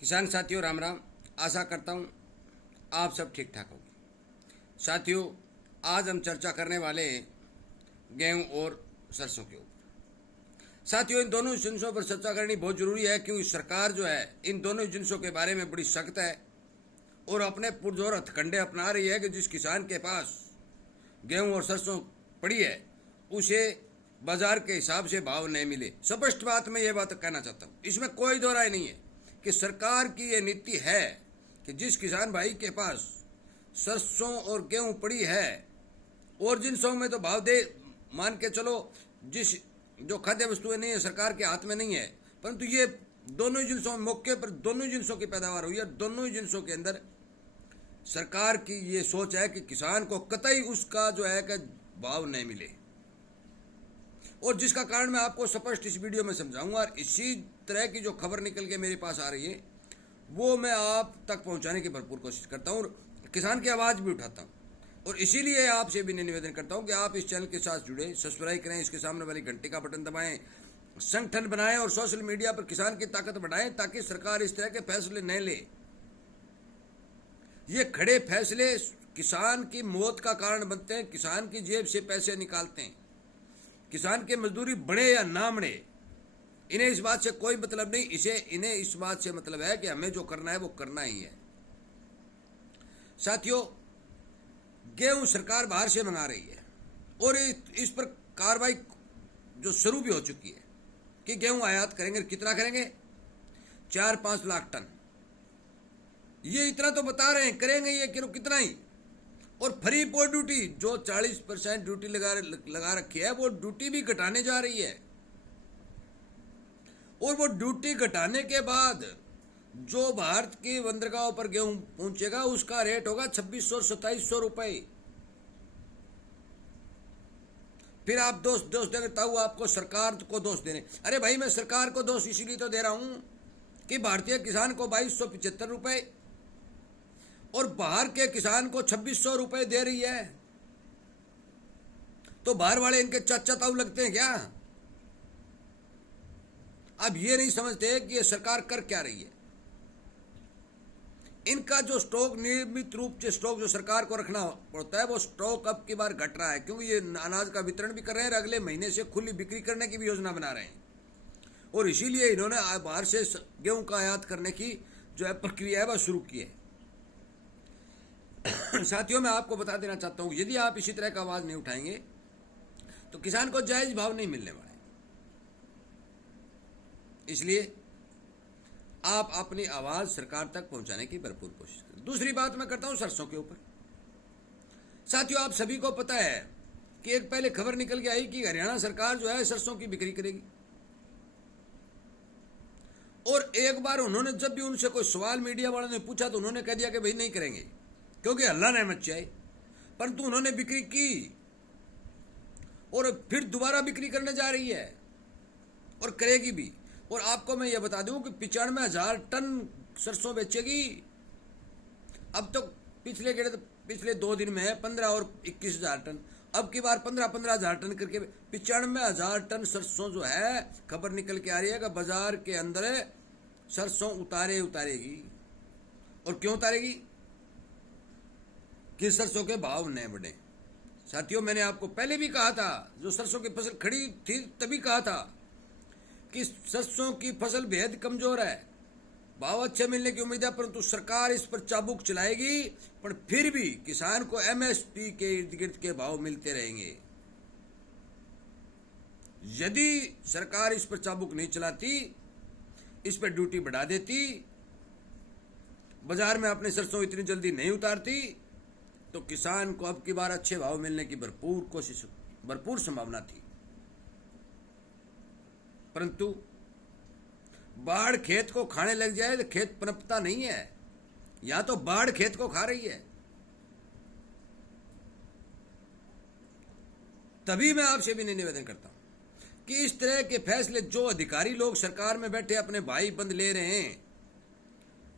किसान साथियों राम राम। आशा करता हूँ आप सब ठीक ठाक होंगे। साथियों, आज हम चर्चा करने वाले हैं गेहूं और सरसों के ऊपर। साथियों, इन दोनों जिनसों पर चर्चा करनी बहुत जरूरी है, क्योंकि सरकार जो है इन दोनों जिनसों के बारे में बड़ी सख्त है और अपने पुरजोर हथकंडे अपना रही है कि जिस किसान के पास गेहूं और सरसों पड़ी है उसे बाजार के हिसाब से भाव नहीं मिले। स्पष्ट बात मैं ये बात कहना चाहता हूँ, इसमें कोई दो राय नहीं है कि सरकार की ये नीति है कि जिस किसान भाई के पास सरसों और गेहूं पड़ी है और जिनसों में तो भाव दे, मान के चलो जिस जो खाद्य वस्तुएं नहीं है सरकार के हाथ में नहीं है, परंतु ये दोनों ही जिनसों मौके पर दोनों ही जिनसों की पैदावार हुई है। दोनों ही जिनसों के अंदर सरकार की ये सोच है कि किसान को कतई उसका जो है कि भाव नहीं मिले, और जिसका कारण मैं आपको स्पष्ट इस वीडियो में समझाऊंगा। और इसी तरह की जो खबर निकल के मेरे पास आ रही है वो मैं आप तक पहुंचाने की भरपूर कोशिश करता हूं और किसान की आवाज़ भी उठाता हूं। और इसीलिए आपसे भी निवेदन करता हूं कि आप इस चैनल के साथ जुड़े, सब्सक्राइब करें, इसके सामने वाली घंटी का बटन दबाएं, संगठन बनाएं और सोशल मीडिया पर किसान की ताकत बढ़ाएं, ताकि सरकार इस तरह के फैसले न ले। ये खड़े फैसले किसान की मौत का कारण बनते हैं, किसान की जेब से पैसे निकालते हैं। किसान की मजदूरी बढ़े या ना बढ़े, इन्हें इस बात से कोई मतलब नहीं। इन्हें इस बात से मतलब है कि हमें जो करना है वो करना ही है। साथियों, गेहूं सरकार बाहर से मंगा रही है और इस पर कार्रवाई जो शुरू भी हो चुकी है कि गेहूं आयात करेंगे। कितना करेंगे? 4-5 लाख टन। ये इतना तो बता रहे हैं, करेंगे ये कितना ही। और फ्री पोर्ट ड्यूटी जो 40% ड्यूटी लगा रखी है वो ड्यूटी भी घटाने जा रही है। और वो ड्यूटी घटाने के बाद जो भारत की बंदरगाहों पर गेहूं पहुंचेगा उसका रेट होगा 2600-2700 रुपए। फिर आप दोष देंगे ताऊ आपको सरकार को दोष देने। अरे भाई, मैं सरकार को दोष इसीलिए तो दे रहा हूं कि भारतीय किसान को 2275 रुपए और बाहर के किसान को 2600 रुपए दे रही है। तो बाहर वाले इनके चाचा ताऊ लगते हैं क्या? अब ये नहीं समझते कि ये सरकार कर क्या रही है। इनका जो स्टॉक, नियमित रूप से स्टॉक जो सरकार को रखना पड़ता है, वो स्टॉक अब की बार घट रहा है, क्योंकि ये अनाज का वितरण भी कर रहे हैं, अगले महीने से खुली बिक्री करने की भी योजना बना रहे हैं। और इसीलिए इन्होंने बाहर से गेहूं का आयात करने की जो है प्रक्रिया है वह शुरू की है। साथियों, मैं आपको बता देना चाहता हूं, यदि आप इसी तरह का आवाज नहीं उठाएंगे तो किसान को जायज भाव नहीं मिलने वाले। इसलिए आप अपनी आवाज सरकार तक पहुंचाने की भरपूर कोशिश करें। दूसरी बात मैं करता हूं सरसों के ऊपर। साथियों, आप सभी को पता है कि एक पहले खबर निकल के आई कि हरियाणा सरकार जो है सरसों की बिक्री करेगी। और एक बार उन्होंने जब भी उनसे कोई सवाल मीडिया वालों ने पूछा तो उन्होंने कह दिया कि भाई नहीं करेंगे, क्योंकि हल्ला नहीं मच जाए। परंतु उन्होंने बिक्री की और फिर दोबारा बिक्री करने जा रही है और करेगी भी। और आपको मैं ये बता दूं कि 95,000 टन सरसों बेचेगी। अब तो पिछले 2 दिन में है 15 और 21,000 टन। अब की बार 15,000 टन करके 95,000 टन सरसों जो है खबर निकल के आ रही है कि बाजार के अंदर सरसों उतारेगी। और क्यों उतारेगी? कि सरसों के भाव नहीं बढ़े। साथियों, मैंने आपको पहले भी कहा था, जो सरसों की फसल खड़ी थी तभी कहा था कि सरसों की फसल बेहद कमजोर है, भाव अच्छे मिलने की उम्मीद है, परंतु सरकार इस पर चाबुक चलाएगी। पर फिर भी किसान को एमएसपी के इर्द गिर्द के भाव मिलते रहेंगे। यदि सरकार इस पर चाबुक नहीं चलाती, इस पर ड्यूटी बढ़ा देती, बाजार में अपने सरसों इतनी जल्दी नहीं उतारती, तो किसान को अब की बार अच्छे भाव मिलने की भरपूर संभावना थी। परंतु बाढ़ खेत को खाने लग जाए तो खेत पनपता नहीं है, या तो बाढ़ खेत को खा रही है। तभी मैं आपसे भी निवेदन करता हूं कि इस तरह के फैसले जो अधिकारी लोग सरकार में बैठे अपने भाई बंद ले रहे हैं,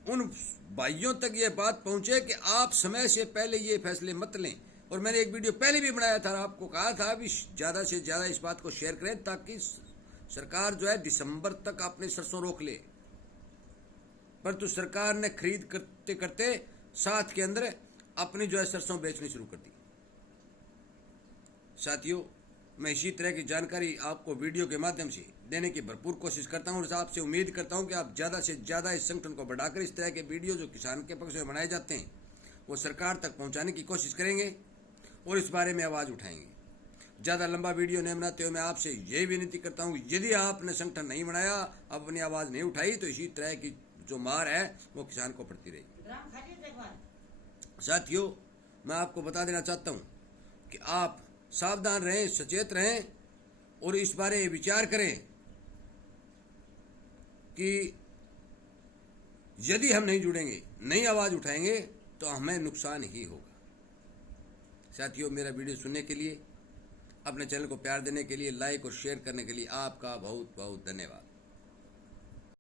उन भाइयों तक ये बात पहुंचे कि आप समय से पहले ये फैसले मत लें। और मैंने एक वीडियो पहले भी बनाया था, आपको कहा था भी ज्यादा से ज्यादा इस बात को शेयर करें ताकि सरकार जो है दिसंबर तक अपने सरसों रोक ले। परंतु सरकार ने खरीद करते करते साथ के अंदर अपनी जो है सरसों बेचनी शुरू कर दी। साथियों, मैं इसी तरह की जानकारी आपको वीडियो के माध्यम से देने की भरपूर कोशिश करता हूं और आपसे उम्मीद करता हूं कि आप ज़्यादा से ज़्यादा इस संगठन को बढ़ाकर इस तरह के वीडियो जो किसान के पक्ष में बनाए जाते हैं वो सरकार तक पहुंचाने की कोशिश करेंगे और इस बारे में आवाज़ उठाएंगे। ज़्यादा लंबा वीडियो नहीं बनाते हुए मैं आपसे यही विनती करता हूँ, यदि आपने संगठन नहीं बनाया, अपनी आवाज़ नहीं उठाई, तो इसी तरह की जो मार है वो किसान को पड़ती रहेगी। साथियों, मैं आपको बता देना चाहता हूँ कि आप सावधान रहें, सचेत रहें और इस बारे विचार करें कि यदि हम नहीं जुड़ेंगे, नई आवाज़ उठाएंगे तो हमें नुकसान ही होगा। साथियों, मेरा वीडियो सुनने के लिए, अपने चैनल को प्यार देने के लिए, लाइक और शेयर करने के लिए आपका बहुत बहुत धन्यवाद।